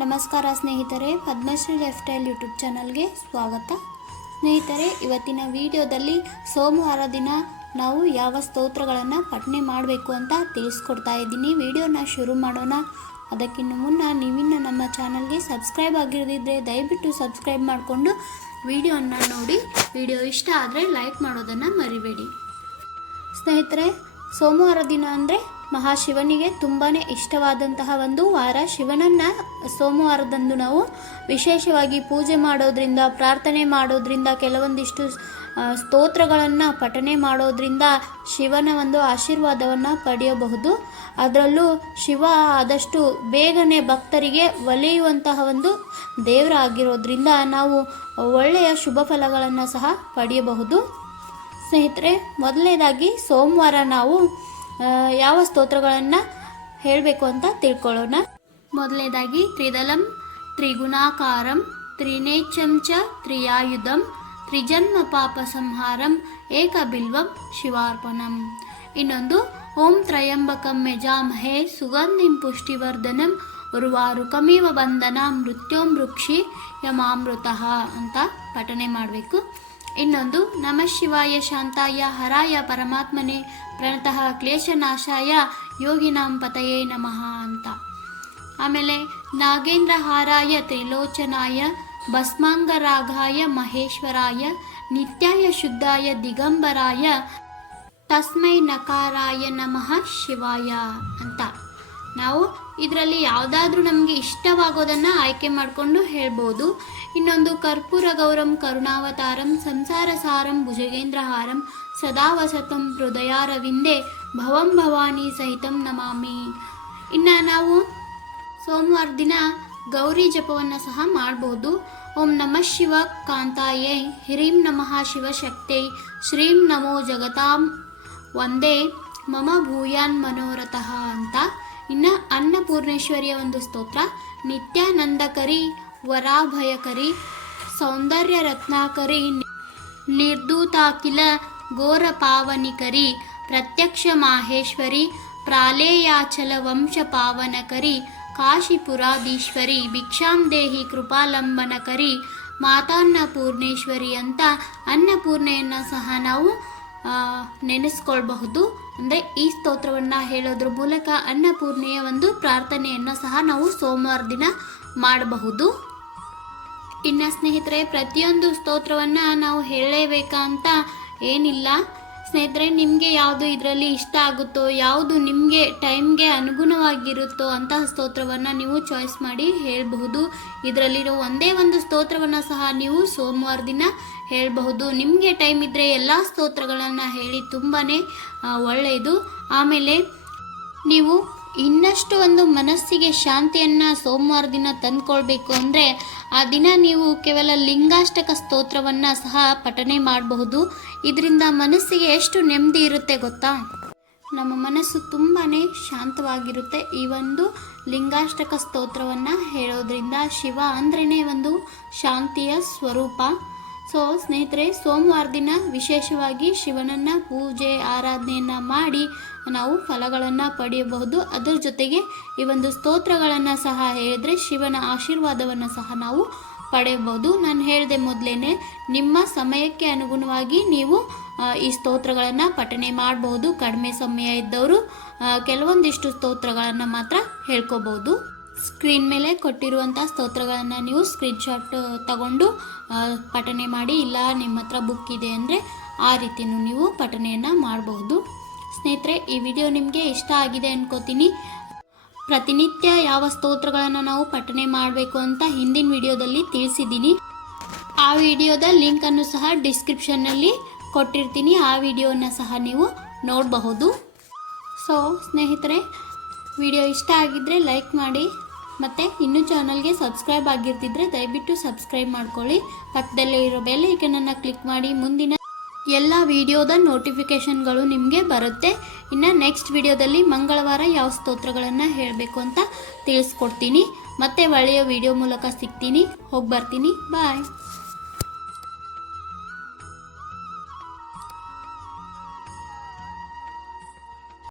ನಮಸ್ಕಾರ ಸ್ನೇಹಿತರೆ, Padmashri life style YouTube ಚಾನಲ್ಗೆ ಸ್ವಾಗತ. ಸ್ನೇಹಿತರೆ, ಇವತ್ತಿನ ವಿಡಿಯೋದಲ್ಲಿ ಸೋಮವಾರ ದಿನ ನಾವು ಯಾವ ಸ್ತೋತ್ರಗಳನ್ನು ಪಠನೆ ಮಾಡಬೇಕು ಅಂತ ತಿಳಿಸ್ಕೊಡ್ತಾ ಇದ್ದೀನಿ. ವಿಡಿಯೋನ ಶುರು ಮಾಡೋಣ. ಅದಕ್ಕಿಂತ ಮುನ್ನ ನೀವಿನ್ನ ನಮ್ಮ ಚಾನಲ್ಗೆ ಸಬ್ಸ್ಕ್ರೈಬ್ ಆಗಿರದಿದ್ದರೆ ದಯವಿಟ್ಟು ಸಬ್ಸ್ಕ್ರೈಬ್ ಮಾಡಿಕೊಂಡು ವಿಡಿಯೋನ ನೋಡಿ. ವಿಡಿಯೋ ಇಷ್ಟ ಆದರೆ ಲೈಕ್ ಮಾಡೋದನ್ನು ಮರಿಬೇಡಿ. ಸ್ನೇಹಿತರೆ, ಸೋಮವಾರ ದಿನ ಅಂದರೆ ಮಹಾಶಿವನಿಗೆ ತುಂಬಾ ಇಷ್ಟವಾದಂತಹ ಒಂದು ವಾರ ಶಿವನನ್ನು ಸೋಮವಾರದಂದು ನಾವು ವಿಶೇಷವಾಗಿ ಪೂಜೆ ಮಾಡೋದ್ರಿಂದ, ಪ್ರಾರ್ಥನೆ ಮಾಡೋದ್ರಿಂದ, ಕೆಲವೊಂದಿಷ್ಟು ಸ್ತೋತ್ರಗಳನ್ನು ಪಠನೆ ಮಾಡೋದ್ರಿಂದ ಶಿವನ ಒಂದು ಆಶೀರ್ವಾದವನ್ನು ಪಡೆಯಬಹುದು. ಅದರಲ್ಲೂ ಶಿವ ಆದಷ್ಟು ಬೇಗನೆ ಭಕ್ತರಿಗೆ ಒಲಿಯುವಂತಹ ಒಂದು ದೇವರಾಗಿರೋದ್ರಿಂದ ನಾವು ಒಳ್ಳೆಯ ಶುಭ ಫಲಗಳನ್ನು ಸಹ ಪಡೆಯಬಹುದು. ಸ್ನೇಹಿತರೆ, ಮೊದಲನೇದಾಗಿ ಸೋಮವಾರ ನಾವು ಯಾವ ಸ್ತೋತ್ರಗಳನ್ನು ಹೇಳಬೇಕು ಅಂತ ತಿಳ್ಕೊಳ್ಳೋಣ. ಮೊದಲನೇದಾಗಿ ತ್ರಿದಲಂ, ತ್ರಿಗುಣಾಕಾರಂ ತ್ರಿನೇಚಂ ಚ ತ್ರಿಯಾಯುಧಂ, ತ್ರಿಜನ್ಮ ಪಾಪ ಸಂಹಾರಂ, ಏಕಬಿಲ್ವಂ, ಶಿವಾರ್ಪಣಂ. ಇನ್ನೊಂದು, ಓಂ ತ್ರಯಂಬಕಂ ಯಜಾಮಹೇ ಸುಗಂಧಿಂ ಪುಷ್ಟಿವರ್ಧನಂ, ಉರ್ವಾರುಕಮಿವ ಬಂಧನ ಮೃತ್ಯೋಂ ವೃಕ್ಷಿ ಯಮಾಮೃತಃ ಅಂತ ಪಠನೆ ಮಾಡಬೇಕು. ಇನ್ನೊಂದು, ನಮಃ ಶಿವಾಯ ಶಾಂತಾಯ ಹರಾಯ ಪರಮಾತ್ಮನೆ, ಪ್ರಣತಃ ಕ್ಲೇಶನಾಶಾಯ ಯೋಗಿನಾಂ ಪತಯೇ ನಮಃ ಅಂತ. ಆಮೇಲೆ, ನಾಗೇಂದ್ರ ಹಾರಾಯ ತ್ರಿಲೋಚನಾಯ, ಭಸ್ಮಾಂಗರಾಘಾಯ ಮಹೇಶ್ವರಾಯ, ನಿತ್ಯಾಯ ಶುದ್ಧಾಯ ದಿಗಂಬರಾಯ, ತಸ್ಮೈ ನಕಾರಾಯ ನಮಃ ಶಿವಾಯ ಅಂತ. ನಾವು ಇದರಲ್ಲಿ ಯಾವುದಾದ್ರೂ ನಮಗೆ ಇಷ್ಟವಾಗೋದನ್ನು ಆಯ್ಕೆ ಮಾಡಿಕೊಂಡು ಹೇಳ್ಬೋದು. ಇನ್ನೊಂದು, ಕರ್ಪೂರ ಗೌರಂ, ಕರುಣಾವತಾರಂ, ಸಂಸಾರ ಸಾರಂ ಭುಜಗೇಂದ್ರಹಾರಂ ಸದಾ ವಸತಂ ಹೃದಯಾರವಿಂದೆ ಭವಂ ಭವಾನಿ ಸಹಿತಂ ನಮಾಮಿ. ಇನ್ನು ನಾವು ಸೋಮವಾರ ದಿನ ಗೌರಿ ಜಪವನ್ನು ಸಹ ಮಾಡ್ಬೋದು. ಓಂ ನಮಃ ಶಿವ ಕಾಂತಾಯೇ, ಹ್ರೀಂ ನಮಃ ಶಿವಶಕ್ತೈ ಶ್ರೀಂ ನಮೋ ಜಗತಾಂ ಒಂದೇ ಮಮ ಭೂಯಾನ್ ಮನೋರಥಃ ಅಂತ ಇನ್ನು ಅನ್ನಪೂರ್ಣೇಶ್ವರಿಯ ಒಂದು ಸ್ತೋತ್ರ, ನಿತ್ಯಾನಂದಕರಿ, ವರಾಭಯಕರಿ ಸೌಂದರ್ಯ ರತ್ನಾಕರಿ ನಿರ್ದೂತಾಕಿಲ ಘೋರ ಪಾವನಿಕರಿ ಪ್ರತ್ಯಕ್ಷ ಮಾಹೇಶ್ವರಿ, ಪ್ರಾಲೇಯಾಚಲ ವಂಶ ಪಾವನಕರಿ ಕಾಶಿಪುರಾಧೀಶ್ವರಿ ಭಿಕ್ಷಾಂ ದೇಹಿ ಕೃಪಾಲಂಬನಕರಿ, ಮಾತಾನ್ನಪೂರ್ಣೇಶ್ವರಿ ಅಂತ ಅನ್ನಪೂರ್ಣೆಯನ್ನು ಸಹ ನಾವು ನೆನೆಸ್ಕೊಳ್ಬಹುದು. ಅಂದರೆ ಈ ಸ್ತೋತ್ರವನ್ನು ಹೇಳೋದ್ರ ಮೂಲಕ ಅನ್ನಪೂರ್ಣೆಯ ಒಂದು ಪ್ರಾರ್ಥನೆಯನ್ನು ಸಹ ನಾವು ಸೋಮವಾರ ದಿನ ಮಾಡಬಹುದು. ಇನ್ನು ಸ್ನೇಹಿತರೆ, ಪ್ರತಿಯೊಂದು ಸ್ತೋತ್ರವನ್ನು ನಾವು ಹೇಳಲೇಬೇಕಂತ ಏನಿಲ್ಲ. ಸ್ನೇಹಿತರೆ, ನಿಮಗೆ ಯಾವುದು ಇದರಲ್ಲಿ ಇಷ್ಟ ಆಗುತ್ತೋ, ಯಾವುದು ನಿಮಗೆ ಟೈಮ್ಗೆ ಅನುಗುಣವಾಗಿರುತ್ತೋ ಅಂತಹ ಸ್ತೋತ್ರವನ್ನು ನೀವು ಚಾಯ್ಸ್ ಮಾಡಿ ಹೇಳಬಹುದು. ಇದರಲ್ಲಿರೋ ಒಂದೇ ಒಂದು ಸ್ತೋತ್ರವನ್ನು ಸಹ ನೀವು ಸೋಮವಾರ ದಿನ ಹೇಳಬಹುದು. ನಿಮಗೆ ಟೈಮ್ ಇದ್ದರೆ ಎಲ್ಲ ಸ್ತೋತ್ರಗಳನ್ನು ಹೇಳಿ ತುಂಬಾ ಒಳ್ಳೆಯದು. ಆಮೇಲೆ ನೀವು ಇನ್ನಷ್ಟು ಒಂದು ಮನಸ್ಸಿಗೆ ಶಾಂತಿಯನ್ನು ಸೋಮವಾರ ದಿನ ತಂದ್ಕೊಳ್ಬೇಕು ಅಂದರೆ ಆ ದಿನ ನೀವು ಕೇವಲ ಲಿಂಗಾಷ್ಟಕ ಸ್ತೋತ್ರವನ್ನು ಸಹ ಪಠನೆ ಮಾಡಬಹುದು. ಇದರಿಂದ ಮನಸ್ಸಿಗೆ ಎಷ್ಟು ನೆಮ್ಮದಿ ಇರುತ್ತೆ ಗೊತ್ತಾ? ನಮ್ಮ ಮನಸ್ಸು ತುಂಬಾ ಶಾಂತವಾಗಿರುತ್ತೆ. ಈ ಒಂದು ಲಿಂಗಾಷ್ಟಕ ಸ್ತೋತ್ರವನ್ನು ಹೇಳೋದ್ರಿಂದ ಶಿವ ಅಂದ್ರೇ ಒಂದು ಶಾಂತಿಯ ಸ್ವರೂಪ. ಸೊ ಸ್ನೇಹಿತರೆ, ಸೋಮವಾರ ದಿನ ವಿಶೇಷವಾಗಿ ಶಿವನನ್ನು ಪೂಜೆ, ಆರಾಧನೆಯನ್ನು ಮಾಡಿ ನಾವು ಫಲಗಳನ್ನು ಪಡೆಯಬಹುದು. ಅದರ ಜೊತೆಗೆ ಈ ಒಂದು ಸ್ತೋತ್ರಗಳನ್ನು ಸಹ ಹೇಳಿದ್ರೆ ಶಿವನ ಆಶೀರ್ವಾದವನ್ನು ಸಹ ನಾವು ಪಡೆಯಬಹುದು. ನಾನು ಹೇಳಿದೆ ಮೊದಲೇ ನಿಮ್ಮ ಸಮಯಕ್ಕೆ ಅನುಗುಣವಾಗಿ ನೀವು ಈ ಸ್ತೋತ್ರಗಳನ್ನು ಪಠನೆ ಮಾಡಬಹುದು. ಕಡಿಮೆ ಸಮಯ ಇದ್ದವರು ಕೆಲವೊಂದಿಷ್ಟು ಸ್ತೋತ್ರಗಳನ್ನು ಮಾತ್ರ ಹೇಳ್ಕೋಬಹುದು. ಸ್ಕ್ರೀನ್ ಮೇಲೆ ಕೊಟ್ಟಿರುವಂಥ ಸ್ತೋತ್ರಗಳನ್ನು ನೀವು ಸ್ಕ್ರೀನ್ಶಾಟ್ ತಗೊಂಡು ಪಠನೆ ಮಾಡಿ, ಇಲ್ಲ ನಿಮ್ಮ ಹತ್ರ ಬುಕ್ ಇದೆ ಅಂದರೆ ಆ ರೀತಿಯೂ ನೀವು ಪಠನೆಯನ್ನು ಮಾಡಬಹುದು ಸ್ನೇಹಿತರೆ, ಈ ವಿಡಿಯೋ ನಿಮಗೆ ಇಷ್ಟ ಆಗಿದೆ ಅನ್ಕೋತೀನಿ. ಪ್ರತಿನಿತ್ಯ ಯಾವ ಸ್ತೋತ್ರಗಳನ್ನು ನಾವು ಪಠನೆ ಮಾಡಬೇಕು ಅಂತ ಹಿಂದಿನ ವಿಡಿಯೋದಲ್ಲಿ ತಿಳಿಸಿದ್ದೀನಿ. ಆ ವಿಡಿಯೋದ ಲಿಂಕನ್ನು ಸಹ ಡಿಸ್ಕ್ರಿಪ್ಷನ್ನಲ್ಲಿ ಕೊಟ್ಟಿರ್ತೀನಿ. ಆ ವಿಡಿಯೋನ ಸಹ ನೀವು ನೋಡಬಹುದು. ಸೊ, ಸ್ನೇಹಿತರೆ, ವಿಡಿಯೋ ಇಷ್ಟ ಆಗಿದ್ದರೆ ಲೈಕ್ ಮಾಡಿ ಮತ್ತು ಇನ್ನೂ ಚಾನಲ್ಗೆ ಸಬ್ಸ್ಕ್ರೈಬ್ ಆಗಿರ್ತಿದ್ರೆ ದಯವಿಟ್ಟು ಸಬ್ಸ್ಕ್ರೈಬ್ ಮಾಡ್ಕೊಳ್ಳಿ. ಪಕ್ಕದಲ್ಲೇ ಇರೋ ಬೆಲ್ ಐಕನನ್ನು ಕ್ಲಿಕ್ ಮಾಡಿ ಮುಂದಿನ ಎಲ್ಲ ವಿಡಿಯೋದ ನೋಟಿಫಿಕೇಷನ್ಗಳು ನಿಮಗೆ ಬರುತ್ತೆ. ಇನ್ನು ನೆಕ್ಸ್ಟ್ ವಿಡಿಯೋದಲ್ಲಿ ಮಂಗಳವಾರ ಯಾವ ಸ್ತೋತ್ರಗಳನ್ನು ಹೇಳಬೇಕು ಅಂತ ತಿಳಿಸ್ಕೊಡ್ತೀನಿ. ಮತ್ತೆ ಒಳ್ಳೆಯ ವಿಡಿಯೋ ಮೂಲಕ ಸಿಗ್ತೀನಿ. ಹೋಗಿ ಬರ್ತೀನಿ ಬಾಯ್